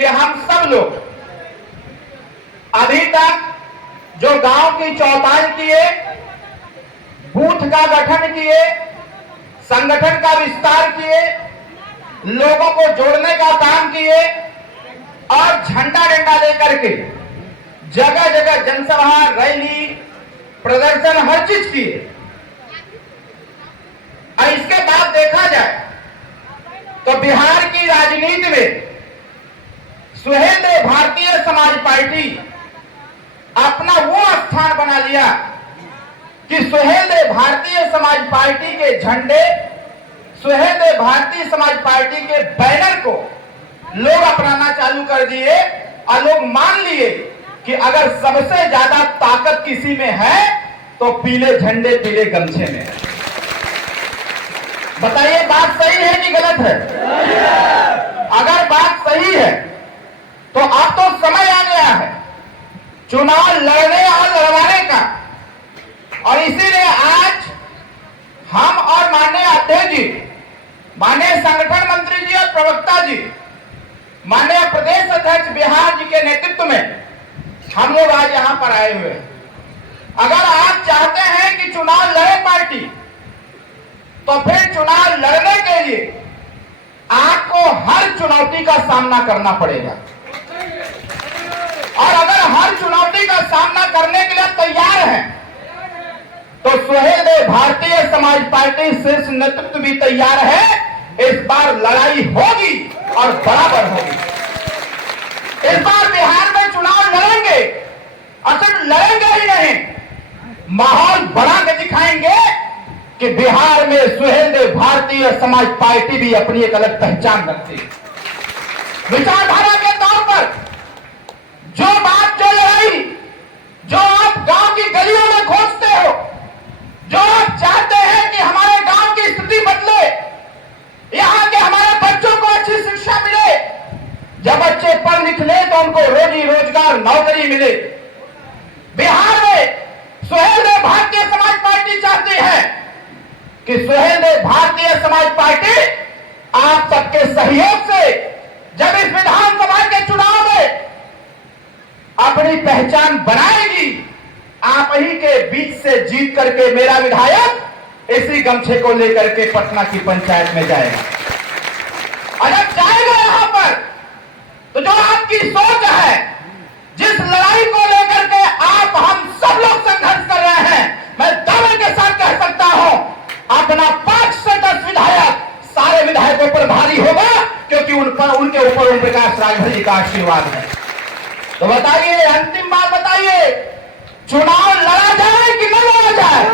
कि हम सब लोग अभी तक जो गांव की चौपाल किए, बूथ का गठन किए, संगठन का विस्तार किए, लोगों को जोड़ने का काम किए और झंडा डंडा लेकर के जगह जगह जनसभा, रैली, प्रदर्शन हर चीज किए। और इसके बाद देखा जाए तो बिहार की राजनीति में सुहेलदेव भारतीय समाज पार्टी अपना वो स्थान बना लिया कि सुहेलदेव भारतीय समाज पार्टी के झंडे, सुहेलदेव भारतीय समाज पार्टी के बैनर को लोग अपनाना चालू कर दिए और लोग मान लिए कि अगर सबसे ज्यादा ताकत किसी में है तो पीले झंडे, पीले गमछे में है। बताइए बात सही है कि गलत है? अगर बात सही है तो अब तो समय आ गया है चुनाव लड़ने और लड़वाने का। और इसीलिए आज हम और माननीय अध्यक्ष जी, माननीय संगठन मंत्री जी और प्रवक्ता जी, माननीय प्रदेश अध्यक्ष बिहार जी के नेतृत्व में हम लोग आज यहां पर आए हुए हैं। अगर आप चाहते हैं कि चुनाव लड़े पार्टी, तो फिर चुनाव लड़ने के लिए आपको हर चुनौती का सामना करना पड़ेगा। और अगर हर चुनौती का सामना करने के लिए तैयार हैं, तो सुहेलदेव भारतीय समाज पार्टी शीर्ष नेतृत्व भी तैयार है। इस बार लड़ाई होगी और बराबर होगी। इस बार बिहार में चुनाव लड़ेंगे और सिर्फ लड़ेंगे ही नहीं, माहौल बना के दिखाएंगे कि बिहार में सुहेलदेव भारतीय समाज पार्टी भी अपनी एक अलग पहचान रखती है। विचारधारा के तौर पर जो बात, जो लड़ाई, जो आप गांव की गलियों में खोजते हो, जो आप चाहते हैं कि हमारे गांव की स्थिति बदले, यहां के हमारे बच्चों को अच्छी शिक्षा मिले, जब बच्चे पढ़ लिख ले तो उनको रोजी रोजगार, नौकरी मिले। बिहार में सुहेलदेव भारतीय समाज पार्टी चाहती है कि सुहेलदेव भारतीय समाज पार्टी आप सबके सहयोग से जब इस विधानसभा के चुनाव में अपनी पहचान बनाएगी, आप ही के बीच से जीत करके मेरा विधायक इसी गमछे को लेकर के पटना की पंचायत में जाएगा। और जब जाएगा यहां पर, तो जो आपकी सोच है, जिस लड़ाई को लेकर के आप हम सब लोग संघर्ष कर रहे हैं, मैं दावे के साथ कह सकता हूं अपना 5 से 10 विधायक सारे विधायकों पर भारी होगा, क्योंकि उनके ऊपर ओम प्रकाश राजभर जी का आशीर्वाद है। तो बताइए, अंतिम बात बताइए, चुनाव लड़ा जाए कि न लड़ा जाए?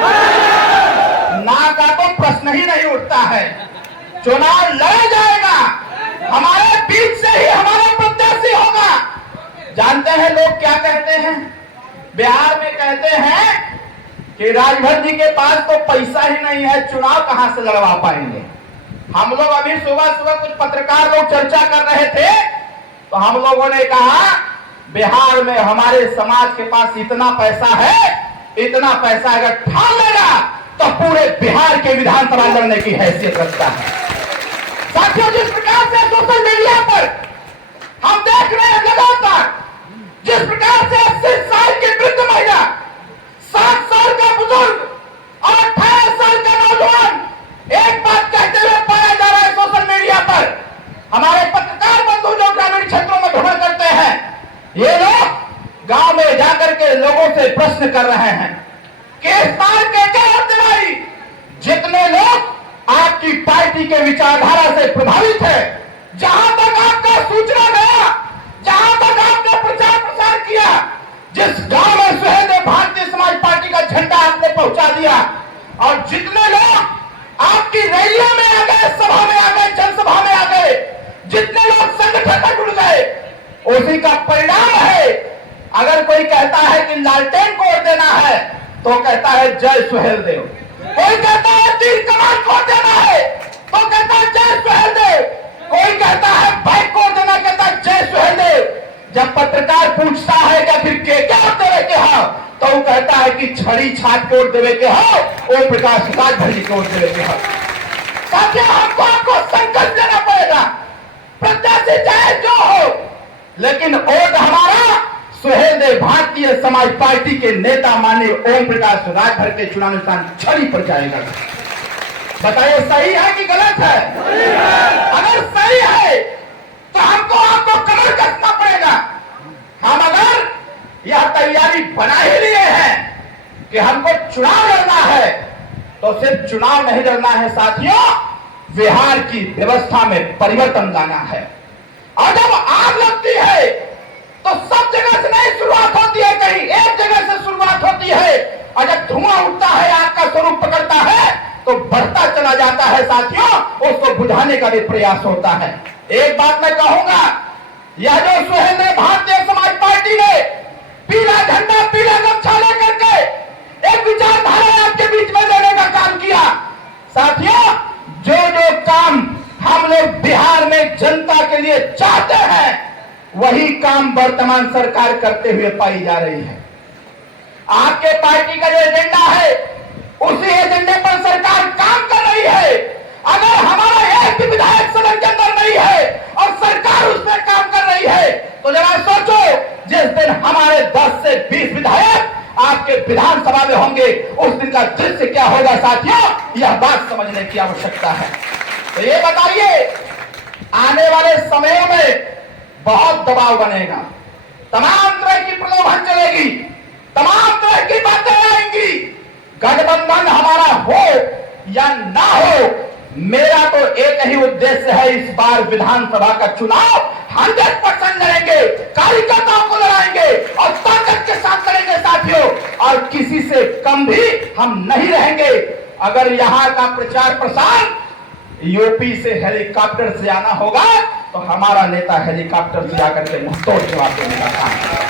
ना का तो प्रश्न ही नहीं उठता है। चुनाव लड़ा जाएगा, हमारे बीच से ही हमारा प्रत्याशी होगा। जानते हैं लोग क्या कहते हैं? बिहार में कहते हैं कि राजभर जी के पास तो पैसा ही नहीं है, चुनाव कहां से लड़वा पाएंगे। हम लोग अभी सुबह सुबह कुछ पत्रकार लोग चर्चा कर रहे थे, तो हम लोगों ने कहा बिहार में हमारे समाज के पास इतना पैसा है, इतना पैसा अगर ठान लेगा तो पूरे बिहार के विधानसभा लड़ने की हैसियत रखता है। साथियों, जिस प्रकार से सोशल मीडिया पर हम देख रहे हैं लगातार, जिस प्रकार से 80 साल की वृद्ध महिला, 60 साल का बुजुर्ग और 18 साल का नौजवान एक बात कहते हुए पाया जा रहा है सोशल मीडिया पर। हमारे पत्रकार बंधु जो ग्रामीण क्षेत्रों में भ्रमण करते हैं, ये लोग गांव में जाकर के लोगों से प्रश्न कर रहे हैं कि इस बार के तिवारी जितने लोग आपकी पार्टी के विचारधारा से प्रभावित है, जहां तक आपका सूचना गया, जहां तक आपने प्रचार प्रसार किया, जिस गांव में सुहेलदेव भारतीय समाज पार्टी का झंडा आपने पहुंचा दिया, और जितने लोग आपकी रैलियों में आ गए, सभा में आ गए, जनसभा में आ गए, जितने लोग संगठन में जुड़ गए, उसी का परिणाम है। अगर कोई कहता है कि लालटेन कोड देना है, तो कहता है जय सुहेलदेव। कोई कहता है तीर कमान कोड देना है, तो कहता है जय सुहेलदेव। कोई कहता है बाइक कोड देना, कहता है जय सुहेलदेव। जब पत्रकार पूछता है कि फिर क्या देवे के हो, तो वो कहता है कि छड़ी छाप कोड देवे के हो, ओम प्रकाश राजभर जी कोड देवे के हो। साथियों, हमको आपको संकल्प लेना पड़ेगा। प्रत्याशी चाहे जो हो, लेकिन वोट हमारा सुहेल देव भारतीय समाज पार्टी के नेता माननीय ओम प्रकाश राजभर के चुनाव निशान छड़ी पर जाएगा। बताइए सही है कि गलत है? अगर सही है तो हमको आपको कमर कसना पड़ेगा। हम अगर यह तैयारी बना ही लिए हैं कि हमको चुनाव लड़ना है तो सिर्फ चुनाव नहीं लड़ना है साथियों, बिहार की व्यवस्था में परिवर्तन लाना है। और जब आग लगती है तो सब जगह से नहीं शुरुआत होती है, कहीं एक जगह से शुरुआत होती है, और जब धुआं उठता है, आग का स्वरूप पकड़ता है तो बढ़ता चला जाता है साथियों, उसको बुझाने का भी प्रयास होता है। एक बात मैं कहूंगा, यह जो सुहेल देव भारतीय समाज पार्टी ने पीला झंडा पीला गमछा लेकर के एक विचारधारा आपके बीच में लेने का काम किया, साथियों जो जो काम हम लोग बिहार में जनता के लिए चाहते हैं वही काम वर्तमान सरकार करते हुए पाई जा रही है। आपके पार्टी का जो एजेंडा है उसी एजेंडे पर सरकार काम कर रही है। अगर हमारा एक भी विधायक सदन के अंदर नहीं है और सरकार उस पर काम कर रही है तो जरा सोचो, जिस दिन हमारे 10 से 20 विधायक आपके विधानसभा में होंगे उस दिन का दृश्य क्या होगा साथियों, यह बात समझने की आवश्यकता है। तो ये बताइए, आने वाले समयों में बहुत दबाव बनेगा, तमाम तरह की प्रलोभन चलेगी, तमाम तरह की बातें आएंगी। गठबंधन हमारा हो या ना हो, मेरा तो एक ही उद्देश्य है, इस बार विधानसभा का चुनाव 100% लड़ेंगे, कार्यकर्ताओं को लड़ाएंगे और ताकत के साथ लड़ेंगे साथियों, और किसी से कम भी हम नहीं रहेंगे। अगर यहाँ का प्रचार प्रसार यूपी से हेलीकॉप्टर से आना होगा तो हमारा नेता हेलीकॉप्टर से जाकर के मुंहतोड़ जवाब देने का काम करेगा।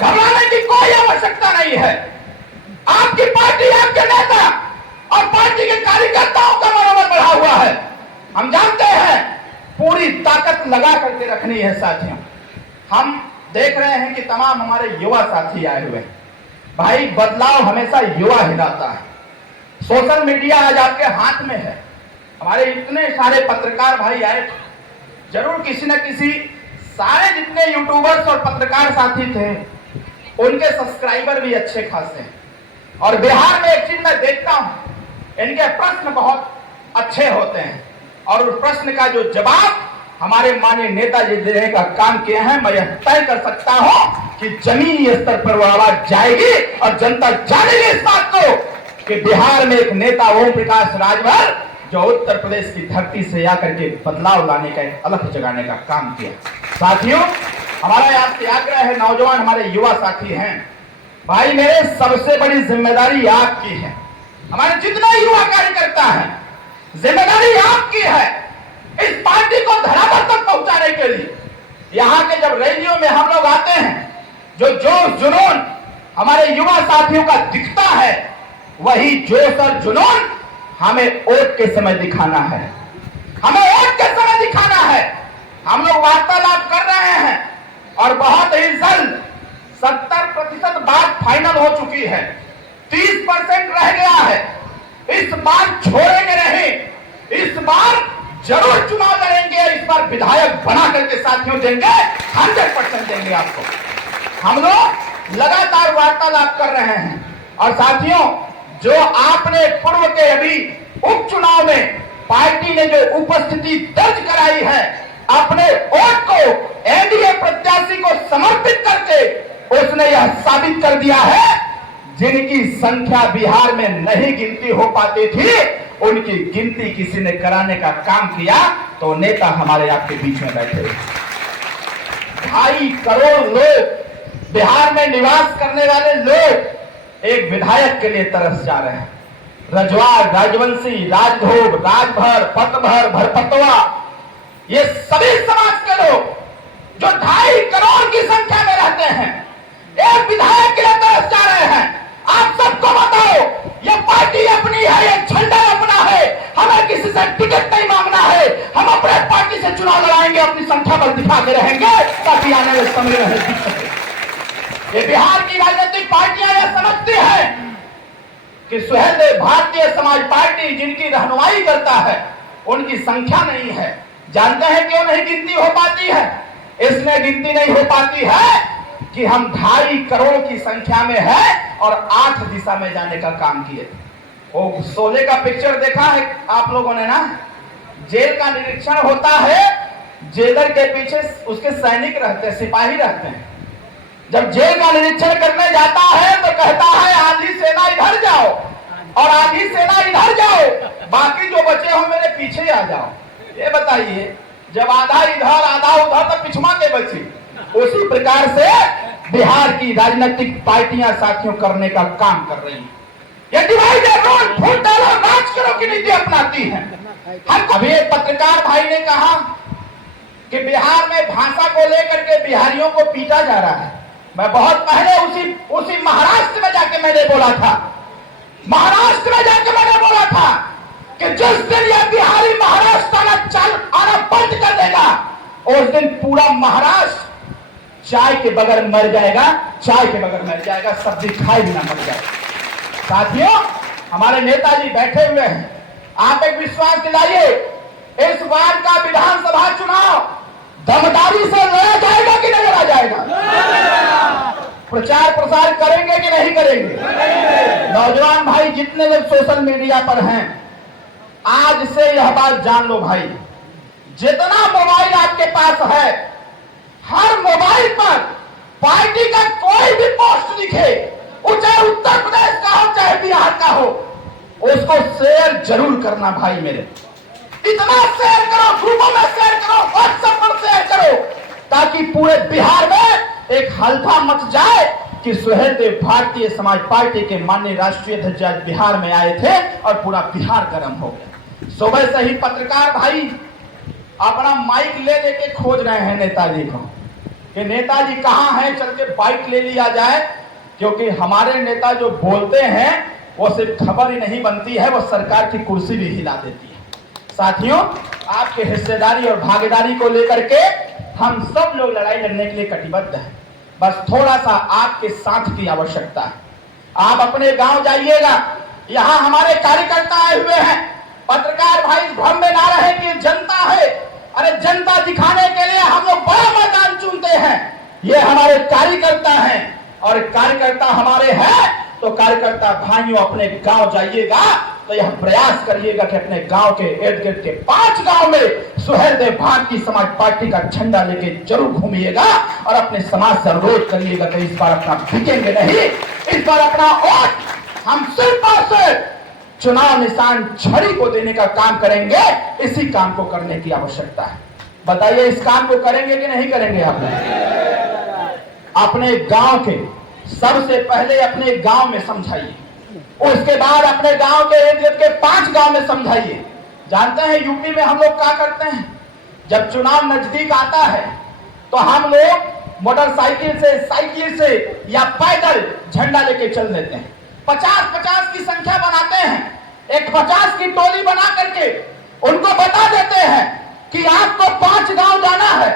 घबराने की कोई आवश्यकता नहीं है। आपकी पार्टी, आपके नेता और पार्टी के कार्यकर्ताओं का मनोबल बढ़ा हुआ है। हम जानते हैं पूरी ताकत लगा करके रखनी है साथियों। हम देख रहे हैं कि तमाम हमारे युवा साथी आए हुए हैं। भाई, बदलाव हमेशा युवा ही लाता है। सोशल मीडिया आज आपके हाथ में है। हमारे इतने सारे पत्रकार भाई आए थे, जरूर किसी न किसी, सारे जितने यूट्यूबर्स और पत्रकार साथी थे उनके सब्सक्राइबर भी अच्छे खासे हैं। और बिहार में एक चीज मैं देखता हूं, इनके प्रश्न बहुत अच्छे होते हैं और उस प्रश्न का जो जवाब हमारे माननीय नेताजी देने का काम किए हैं। मैं यह तय कर सकता हूं कि जमीनी स्तर पर वो आवाज जाएगी और जनता जानेगी इस बात को कि बिहार में एक नेता ओम प्रकाश राजभर जो उत्तर प्रदेश की धरती से आकर के बदलाव लाने का, एक अलग जगाने का काम किया। साथियों, हमारा आपसे आग्रह है, नौजवान हमारे युवा साथी हैं, भाई मेरे सबसे बड़ी जिम्मेदारी आपकी है। हमारे जितने युवा कार्यकर्ता हैं, जिम्मेदारी आपकी है इस पार्टी को धरातल तक पहुंचाने के लिए। यहाँ के जब रैलियों में हम लोग आते हैं, जो जोश जुनून हमारे युवा साथियों का दिखता है, वही जोश और जुनून हमें वोट के समय दिखाना है। हमें वोट के समय दिखाना है। हम लोग वार्तालाप कर रहे हैं और बहुत ही जल्द 70% बात फाइनल हो चुकी है, 30% रह गया है। इस बार छोड़ेंगे नहीं, इस बार जरूर चुनाव लड़ेंगे। इस बार विधायक बना करके साथियों देंगे, 100% देंगे आपको। हम लोग लगातार वार्तालाप कर रहे हैं और साथियों, जो आपने पूर्व के अभी उपचुनाव में पार्टी ने जो उपस्थिति दर्ज कराई है, अपने वोट को एनडीए प्रत्याशी को समर्पित करके उसने यह साबित कर दिया है, जिनकी संख्या बिहार में नहीं गिनती हो पाती थी उनकी गिनती किसी ने कराने का काम किया। तो नेता हमारे आपके बीच में बैठे, 2.5 करोड़ लोग बिहार में निवास करने वाले लोग एक विधायक के लिए तरस जा रहे हैं। रजवाड़, राजवंशी, राजधोब, राजभर, पतभर, भरपतवा, ये सभी समाज के लोग जो 2.5 करोड़ की संख्या में रहते हैं, एक विधायक के लिए तरस जा रहे हैं। आप सबको बताओ, ये पार्टी अपनी है, ये झंडा अपना है, हमें किसी से टिकट नहीं मांगना है। हम अपने पार्टी से चुनाव लड़ाएंगे, अपनी संख्या बल दिखाते रहेंगे ताकि आने वाले समय में जीत सके। ये बिहार की राजनीतिक पार्टियां यह समझती है कि सुहेल देव भारतीय समाज पार्टी जिनकी रहनुमाई करता है उनकी संख्या नहीं है। जानते हैं क्यों नहीं गिनती हो पाती है? इसमें गिनती नहीं हो पाती है कि हम 2.5 करोड़ की संख्या में है और 8 दिशा में जाने का काम किए थे। वो शोले का पिक्चर देखा है आप लोगों ने ना? जेल का निरीक्षण होता है, जेलर के पीछे उसके सैनिक रहते हैं, सिपाही रहते हैं। जब जेल का निरीक्षण करने जाता है तो कहता है आधी सेना इधर जाओ और आधी सेना इधर जाओ, बाकी जो बचे हो मेरे पीछे आ जाओ। ये बताइए, जब आधा इधर आधा उधर तो पिछवा के बची। उसी प्रकार से बिहार की राजनीतिक पार्टियां साथियों करने का काम कर रही हैं। ये डिवाइड एंड रूल, फूट डालो राज करो की नीति अपनाती है। हम अभी एक पत्रकार भाई ने कहा कि बिहार में भाषा को लेकर के बिहारियों को पीटा जा रहा है। मैं बहुत पहले उसी महाराष्ट्र में जाके मैंने बोला था, महाराष्ट्र में जाके मैंने बोला था कि जिस दिन यह बिहारी महाराष्ट्र आना बंद कर देगा उस दिन पूरा महाराष्ट्र चाय के बगैर मर जाएगा, चाय के बगैर मर जाएगा, सब्जी खाए बिना मर जाएगा। साथियों, हमारे नेताजी बैठे हुए हैं, आप एक विश्वास दिलाइए, इस बार का विधानसभा चुनाव दमदारी से लड़ा जाएगा कि नहीं लड़ा जाएगा? प्रचार प्रसार करेंगे कि नहीं करेंगे? नौजवान भाई जितने लोग सोशल मीडिया पर हैं, आज से यह बात जान लो भाई, जितना मोबाइल आपके पास है, हर मोबाइल पर पार्टी का कोई भी पोस्ट दिखे, वो चाहे उत्तर प्रदेश का हो चाहे बिहार का हो, उसको शेयर जरूर करना भाई मेरे। इतना शेयर करो, ग्रुपों में शेयर करो, व्हाट्सएप पर शेयर करो, ताकि पूरे बिहार में एक हल्फा मच जाए कि सुहेल देव भारतीय समाज पार्टी के माननीय राष्ट्रीय अध्यक्ष आज बिहार में आए थे और पूरा बिहार गर्म हो गया। सुबह से ही पत्रकार भाई अपना माइक ले लेके खोज रहे हैं नेताजी को कि नेताजी कहां हैं, चल के बाइक ले लिया जाए, क्योंकि हमारे नेता जो बोलते हैं वो सिर्फ खबर ही नहीं बनती है, वो सरकार की कुर्सी भी हिला देती है। साथियों, आपके हिस्सेदारी और भागीदारी को लेकर के हम सब लोग लड़ाई लड़ने के लिए कटिबद्ध हैं। बस थोड़ा सा आपके साथ की आवश्यकता है। आप अपने गांव जाइएगा, यहाँ हमारे कार्यकर्ता आए हुए हैं। पत्रकार भाई भ्रम में ना रहे कि जनता है, अरे जनता दिखाने के लिए हम लोग बड़ा मैदान चुनते हैं। ये हमारे कार्यकर्ता हैं और कार्यकर्ता हमारे हैं, तो कार्यकर्ता भाइयों अपने गांव जाइएगा तो यह प्रयास करिएगा कि अपने गांव के इर्द गिर्द के 5 गांव में सुहेल देव भारतीय समाज पार्टी का झंडा लेके जरूर घूमिएगा और अपने समाज से अनुरोध करिएगा कि इस बार अपना बिकेंगे नहीं, इस बार अपना वोट हम सिर्फ और सिर्फ चुनाव निशान छड़ी को देने का काम करेंगे। इसी काम को करने की आवश्यकता है। बताइए, इस काम को करेंगे कि नहीं करेंगे? आप अपने गांव के सबसे पहले अपने गांव में समझाइए, उसके बाद अपने गांव के इर्द गिर्द के 5 गांव में समझाइए। जानते हैं यूपी में हम लोग क्या करते हैं, जब चुनाव नजदीक आता है तो हम लोग मोटरसाइकिल से, साइकिल से या पैदल झंडा लेके चल देते हैं। 50-50 की संख्या बनाते हैं, एक 50 की टोली बना करके उनको बता देते हैं कि आपको 5 गांव जाना है।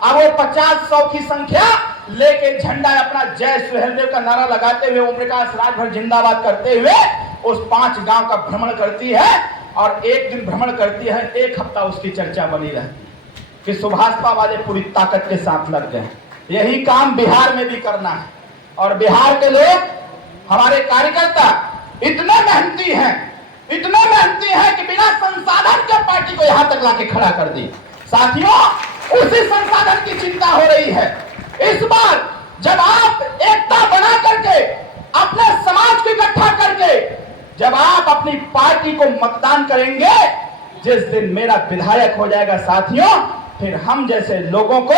अब वो 50-100 की संख्या लेके झंडा अपना जय सुहेल देव का नारा लगाते हुए, ओम प्रकाश राजभर जिंदाबाद करते हुए उस 5 गांव का भ्रमण करती है और एक दिन भ्रमण करती है, 1 हफ्ता उसकी चर्चा बनी रहती है कि सुभाषपा वाले पूरी ताकत के साथ लग गए। यही काम बिहार में भी करना है और बिहार के लोग, हमारे कार्यकर्ता इतने मेहनती हैं, इतने मेहनती हैं कि बिना संसाधन के पार्टी को यहां तक लाके खड़ा कर दी। साथियों, उसी संसाधन की चिंता हो रही है। इस बार जब आप एकता बना करके, अपने समाज को इकट्ठा करके जब आप अपनी पार्टी को मतदान करेंगे, जिस दिन मेरा विधायक हो जाएगा साथियों, फिर हम जैसे लोगों को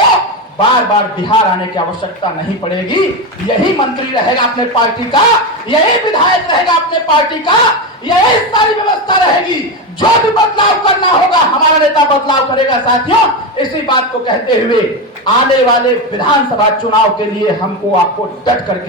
बार बार बिहार आने की आवश्यकता नहीं पड़ेगी। यही मंत्री रहेगा अपने पार्टी का, यही विधायक रहेगा अपने पार्टी का, यही सारी व्यवस्था रहेगी। जो भी बदलाव करना होगा हमारा नेता बदलाव करेगा। साथियों, इसी बात को कहते हुए आने वाले विधानसभा चुनाव के लिए हमको आपको डट करके